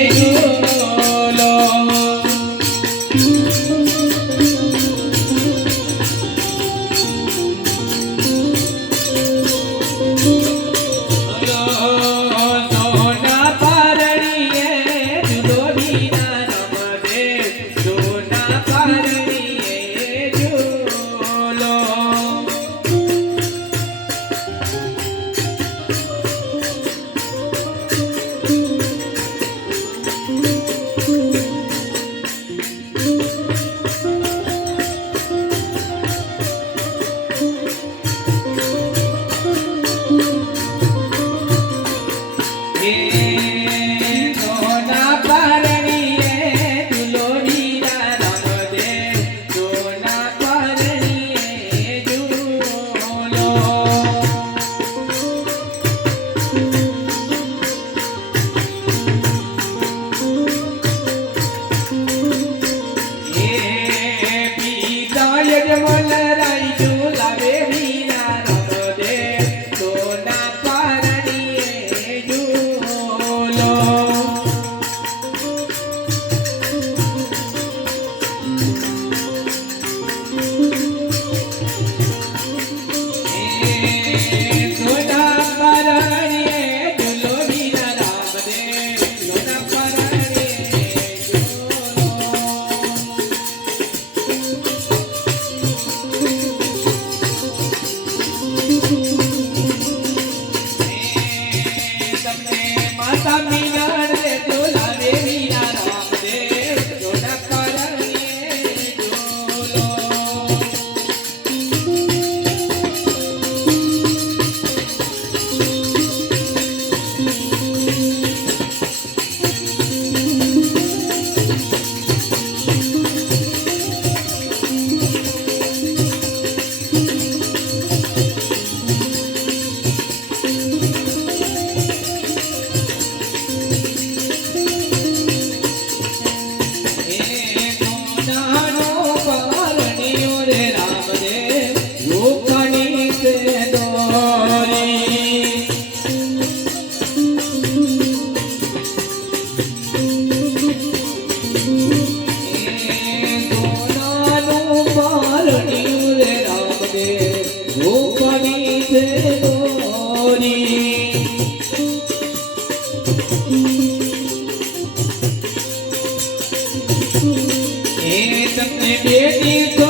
Hey, Thank you. ગોપની છે ગોરી એ તમને બેટી તો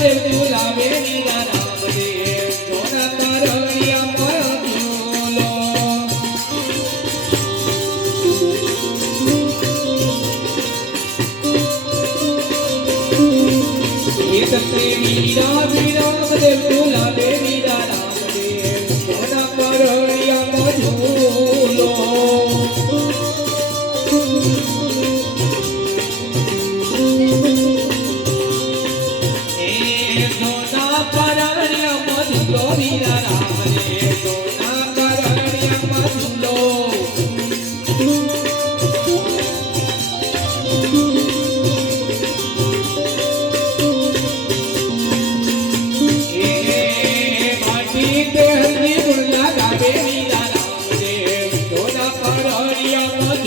દેવ દેવ લાવે નિરારા. સત્યવી રામ રામ દેવ તુલા દેવી રામ દેવ મોના પરણિયા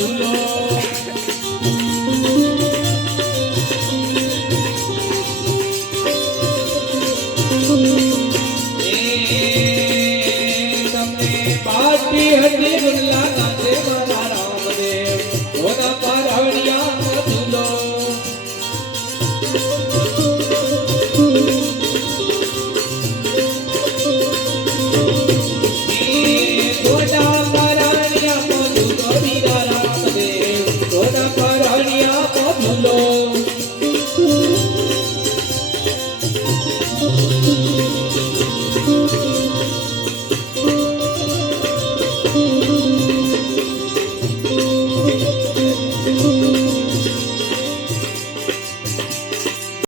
Lord.